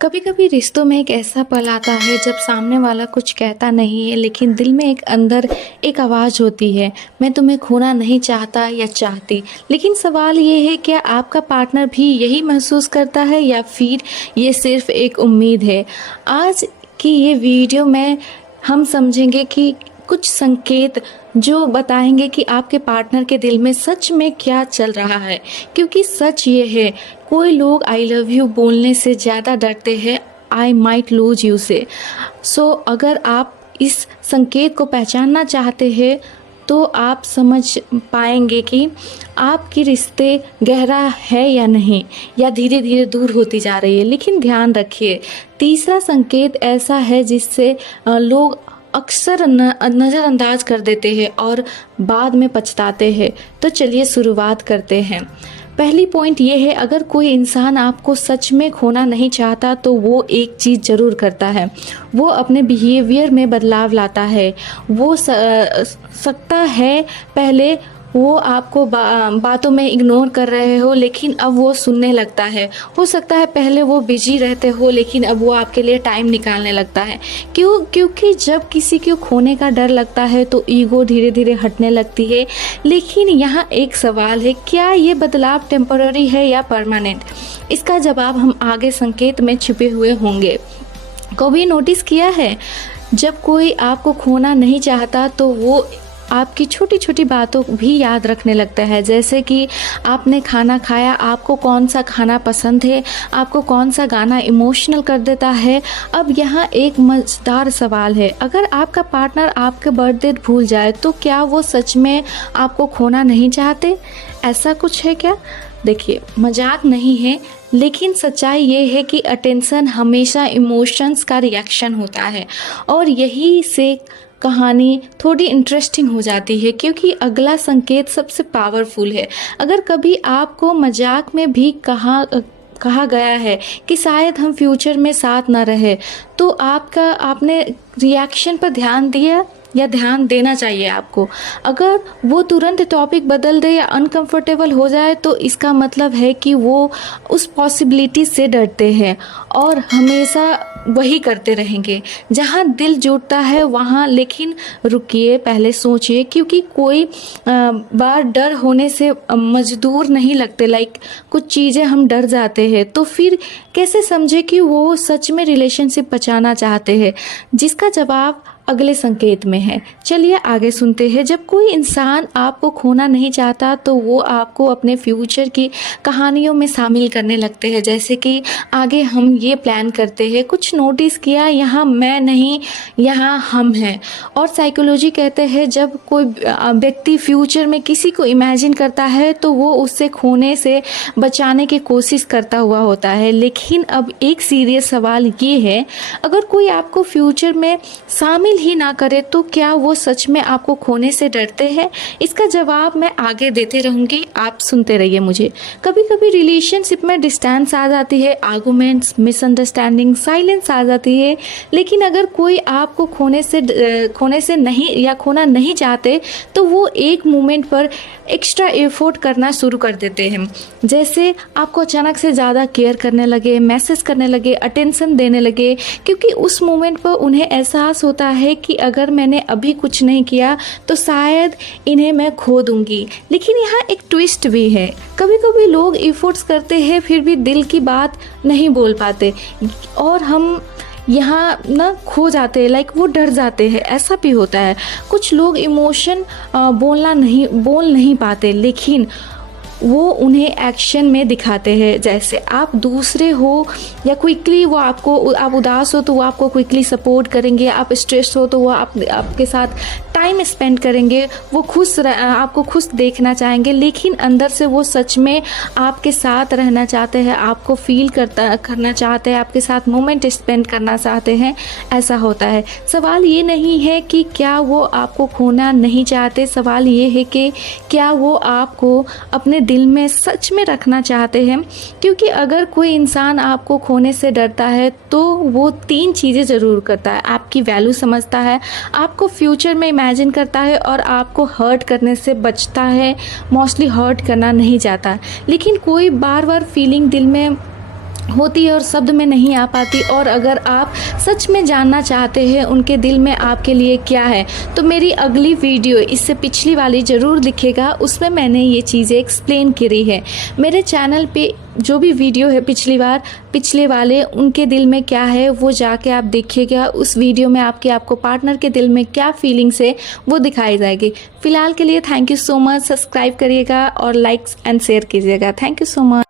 कभी कभी रिश्तों में एक ऐसा पल आता है जब सामने वाला कुछ कहता नहीं है, लेकिन दिल में एक अंदर एक आवाज़ होती है, मैं तुम्हें खोना नहीं चाहता या चाहती। लेकिन सवाल ये है, क्या आपका पार्टनर भी यही महसूस करता है या फिर ये सिर्फ एक उम्मीद है। आज की ये वीडियो में हम समझेंगे कि कुछ संकेत जो बताएंगे कि आपके पार्टनर के दिल में सच में क्या चल रहा है। क्योंकि सच ये है, कोई लोग आई लव यू बोलने से ज़्यादा डरते हैं आई माइट लूज यू से। अगर आप इस संकेत को पहचानना चाहते हैं तो आप समझ पाएंगे कि आपकी रिश्ते गहरा है या नहीं, या धीरे धीरे दूर होती जा रही है। लेकिन ध्यान रखिए, तीसरा संकेत ऐसा है जिससे लोग अक्सर नज़रअंदाज कर देते हैं और बाद में पछताते हैं। तो चलिए शुरुआत करते हैं। पहली पॉइंट ये है, अगर कोई इंसान आपको सच में खोना नहीं चाहता तो वो एक चीज़ ज़रूर करता है, वो अपने बिहेवियर में बदलाव लाता है। वो सकता है पहले वो आपको बातों में इग्नोर कर रहे हो, लेकिन अब वो सुनने लगता है। हो सकता है पहले वो बिजी रहते हो, लेकिन अब वो आपके लिए टाइम निकालने लगता है। क्योंकि जब किसी को खोने का डर लगता है तो ईगो धीरे धीरे हटने लगती है। लेकिन यहाँ एक सवाल है, क्या ये बदलाव टेम्पररी है या परमानेंट? इसका जवाब हम आगे संकेत में छिपे हुए होंगे। कभी नोटिस किया है, जब कोई आपको खोना नहीं चाहता तो वो आपकी छोटी छोटी बातों भी याद रखने लगता है। जैसे कि आपने खाना खाया, आपको कौन सा खाना पसंद है, आपको कौन सा गाना इमोशनल कर देता है। अब यहाँ एक मज़ेदार सवाल है, अगर आपका पार्टनर आपके बर्थडे भूल जाए तो क्या वो सच में आपको खोना नहीं चाहते? ऐसा कुछ है क्या? देखिए, मजाक नहीं है, लेकिन सच्चाई ये है कि अटेंशन हमेशा इमोशंस का रिएक्शन होता है। और यही से कहानी थोड़ी इंटरेस्टिंग हो जाती है, क्योंकि अगला संकेत सबसे पावरफुल है। अगर कभी आपको मजाक में भी कहा गया है कि शायद हम फ्यूचर में साथ ना रहे, तो आपने रिएक्शन पर ध्यान दिया या ध्यान देना चाहिए आपको। अगर वो तुरंत टॉपिक बदल दे या अनकंफर्टेबल हो जाए तो इसका मतलब है कि वो उस पॉसिबिलिटी से डरते हैं और हमेशा वही करते रहेंगे। जहाँ दिल जुड़ता है वहाँ, लेकिन रुकिए, पहले सोचिए, क्योंकि कोई बार डर होने से मजदूर नहीं लगते। कुछ चीज़ें हम डर जाते हैं, तो फिर कैसे समझे कि वो सच में रिलेशनशिप बचाना चाहते हैं? जिसका जवाब अगले संकेत में है। चलिए आगे सुनते हैं। जब कोई इंसान आपको खोना नहीं चाहता तो वो आपको अपने फ्यूचर की कहानियों में शामिल करने लगते हैं। जैसे कि आगे हम ये प्लान करते हैं, कुछ नोटिस किया, यहाँ मैं नहीं, यहाँ हम हैं। और साइकोलॉजी कहते हैं, जब कोई व्यक्ति फ्यूचर में किसी को इमेजिन करता है तो वो उससे खोने से बचाने की कोशिश करता हुआ होता है। लेकिन अब एक सीरियस सवाल ये है, अगर कोई आपको फ्यूचर में शामिल ही ना करे तो क्या वो सच में आपको खोने से डरते हैं? इसका जवाब मैं आगे देते रहूंगी, आप सुनते रहिए मुझे। कभी कभी रिलेशनशिप में डिस्टेंस आ जाती है, आर्गुमेंट्स, मिसअंडरस्टैंडिंग, साइलेंस आ जाती है। लेकिन अगर कोई आपको खोने से नहीं या खोना नहीं चाहते तो वो एक मोमेंट पर एक्स्ट्रा एफर्ट करना शुरू कर देते हैं। जैसे आपको अचानक से ज़्यादा केयर करने लगे, मैसेज करने लगे, अटेंशन देने लगे, क्योंकि उस मोमेंट पर उन्हें एहसास होता है कि अगर मैंने अभी कुछ नहीं किया तो शायद इन्हें मैं खो दूंगी। लेकिन यहाँ एक ट्विस्ट भी है, कभी कभी लोग एफर्ट्स करते हैं फिर भी दिल की बात नहीं बोल पाते और हम यहाँ ना खो जाते हैं, वो डर जाते हैं। ऐसा भी होता है, कुछ लोग इमोशन बोल नहीं पाते, लेकिन वो उन्हें एक्शन में दिखाते हैं। जैसे आप दूसरे हो या क्विकली वो आप उदास हो तो वो आपको क्विकली सपोर्ट करेंगे, आप स्ट्रेस हो तो वो आपके साथ टाइम स्पेंड करेंगे, वो आपको खुश देखना चाहेंगे। लेकिन अंदर से वो सच में आपके साथ रहना चाहते हैं, आपको फील करना चाहते हैं, आपके साथ मोमेंट स्पेंड करना चाहते हैं। ऐसा होता है। सवाल ये नहीं है कि क्या वो आपको खोना नहीं चाहते, सवाल ये है कि क्या वो आपको अपने दिल में सच में रखना चाहते हैं। क्योंकि अगर कोई इंसान आपको खोने से डरता है तो वो 3 चीज़ें ज़रूर करता है। आपकी वैल्यू समझता है, आपको फ्यूचर में इमेजिन करता है और आपको हर्ट करने से बचता है। मोस्टली हर्ट करना नहीं चाहता। लेकिन कोई बार बार फीलिंग दिल में होती है और शब्द में नहीं आ पाती। और अगर आप सच में जानना चाहते हैं उनके दिल में आपके लिए क्या है, तो मेरी अगली वीडियो इससे पिछली वाली ज़रूर दिखेगा, उसमें मैंने ये चीज़ें एक्सप्लेन करी है। मेरे चैनल पे जो भी वीडियो है पिछले वाले उनके दिल में क्या है वो जाके आप देखिएगा। उस वीडियो में आपको पार्टनर के दिल में क्या फीलिंग्स है वो दिखाई जाएगी। फ़िलहाल के लिए thank you so much. Subscribe करिएगा और लाइक्स एंड शेयर कीजिएगा। Thank you so much.